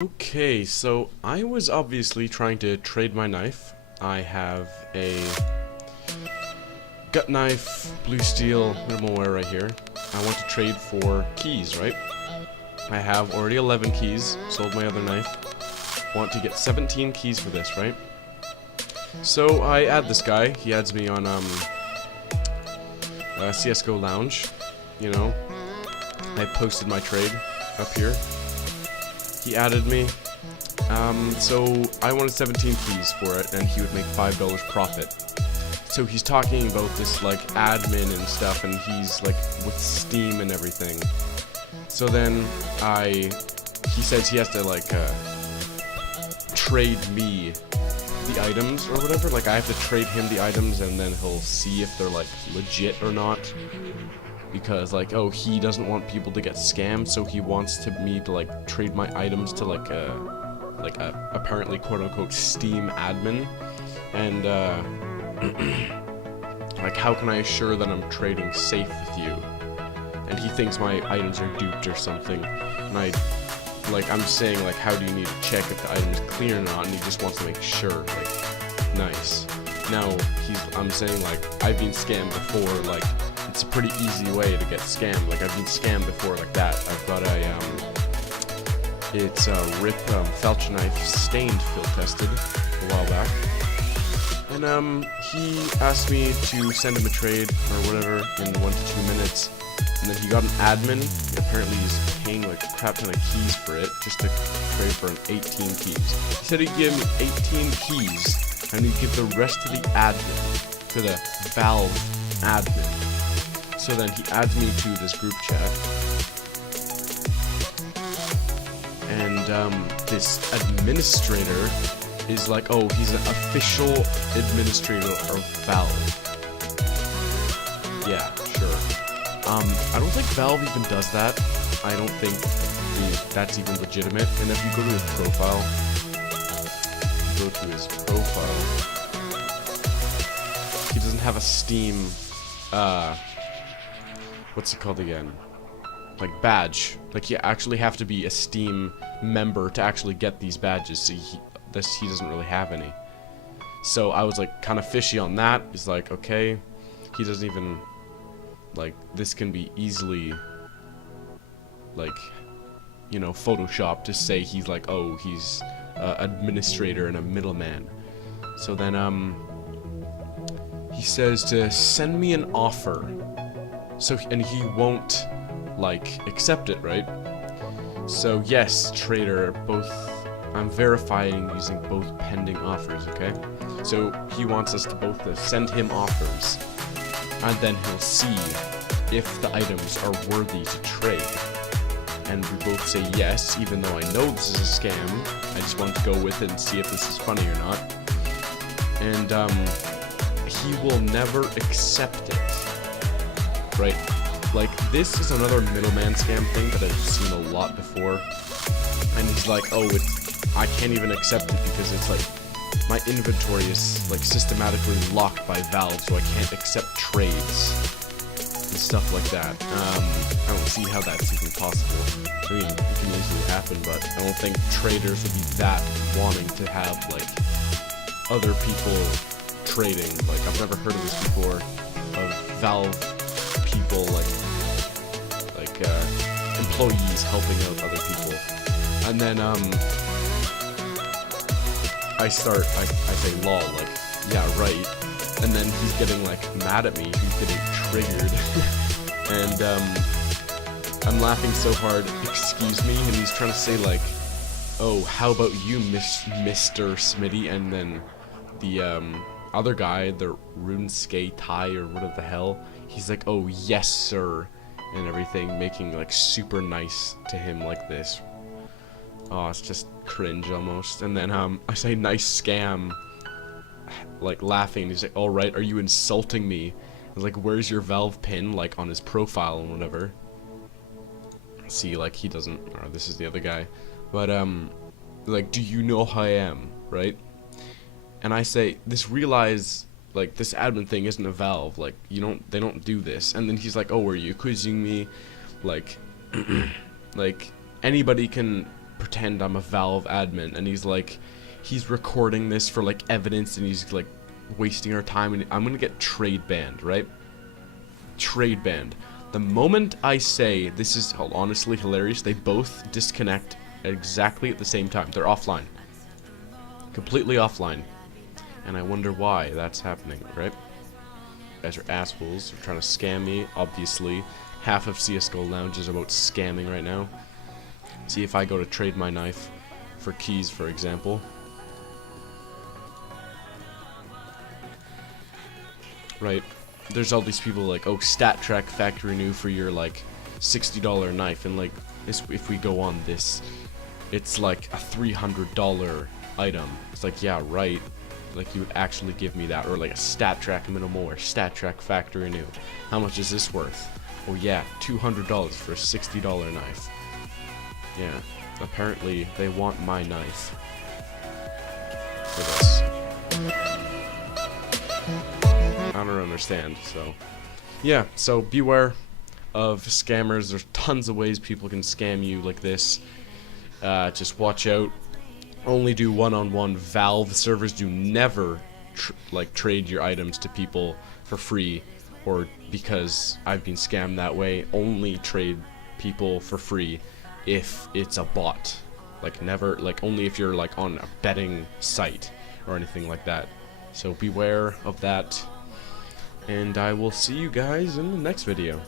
Okay, so I was obviously trying to trade my knife. I have a gut knife, blue steel, minimal wear right here. I want to trade for keys, right? I have already 11 keys, sold my other knife. Want to get 17 keys for this, right? So I add this guy. He adds me on CSGO Lounge. You know, I posted my trade up here. He added me, so I wanted 17 keys for it, and he would make $5 profit. So he's talking about this, like, admin and stuff, and he's, like, with Steam and everything. So then he says he has to, like, trade me the items or whatever. Like, I have to trade him the items, and then he'll see if they're, like, legit or not. Because, like, oh, he doesn't want people to get scammed, so he wants me to, like, trade my items to, like a apparently quote-unquote Steam admin. And, like, how can I assure that I'm trading safe with you? And he thinks my items are duped or something. And I'm saying, like, how do you need to check if the item is clear or not? And he just wants to make sure, like, nice. Now, I'm saying, like, I've been scammed before, like, it's a pretty easy way to get scammed. Like, I've been scammed before like that. I've got it's a RIP Falchion knife stained field tested a while back. And he asked me to send him a trade or whatever in 1 to 2 minutes. And then he got an admin. Apparently he's paying like a crap ton of keys for it just to trade for 18 keys. He said he'd give me 18 keys and he'd give the rest to the admin, for the Valve admin. So then he adds me to this group chat, and this administrator is like, oh, he's an official administrator of Valve. Yeah, sure. I don't think Valve even does that. I don't think that's even legitimate. And if you go to his profile, he doesn't have a Steam, what's it called again? Like, badge. Like, you actually have to be a Steam member to actually get these badges, so he doesn't really have any. So I was, like, kind of fishy on that. It's like, okay, he doesn't even, like, this can be easily, like, you know, Photoshop to say he's like, oh, he's administrator and a middleman. So then, he says to send me an offer. So, and he won't, like, accept it, right? So, yes, trader, I'm verifying using both pending offers, okay? So, he wants us to both send him offers, and then he'll see if the items are worthy to trade. And we both say yes, even though I know this is a scam. I just want to go with it and see if this is funny or not. And, he will never accept it. Right? Like, this is another middleman scam thing that I've seen a lot before. And he's like, oh, I can't even accept it because it's like, my inventory is like systematically locked by Valve, so I can't accept trades. And stuff like that. I don't see how that's even possible. I mean, it can easily happen, but I don't think traders would be that wanting to have, like, other people trading. Like, I've never heard of this before, of Valve people, like employees helping out other people. And then, I say lol, like, yeah, right. And then he's getting, like, mad at me, he's getting triggered. And, I'm laughing so hard, excuse me, and he's trying to say, like, oh, how about you, Mr. Smitty? And then the, other guy, the RuneScape Tai or whatever the hell, he's like, oh, yes, sir, and everything, making, like, super nice to him like this. Oh, it's just cringe almost. And then, I say, nice scam, like, laughing. He's like, all right, are you insulting me? I was like, where's your Valve pin, like, on his profile and whatever. See, like, he doesn't, or this is the other guy. But, like, do you know who I am, right? And I say, this like, this admin thing isn't a Valve, like, they don't do this. And then he's like, oh, are you accusing me? Like, like, anybody can pretend I'm a Valve admin, and he's recording this for like evidence, and he's like wasting our time, and I'm gonna get trade banned, right? Trade banned. The moment I say this is honestly hilarious, they both disconnect exactly at the same time. They're offline. Completely offline. And I wonder why that's happening, right? You guys are assholes. You're trying to scam me, obviously. Half of CSGO Lounge is about scamming right now. See if I go to trade my knife for keys, for example. Right. There's all these people like, oh, StatTrak Factory New for your like $60 knife, and like if we go on this, it's like a $300 item. It's like, yeah, right. Like you would actually give me that, or like a StatTrak Minimal or StatTrak Factory New. How much is this worth? Oh yeah, $200 for a $60 knife. Yeah, apparently they want my knife for this. I don't understand, so yeah, so beware of scammers. There's tons of ways people can scam you like this. Just watch out. Only do one-on-one. Valve servers do never trade your items to people for free, or because I've been scammed that way. Only trade people for free if it's a bot. Like never, like only if you're like on a betting site or anything like that. So beware of that. And I will see you guys in the next video.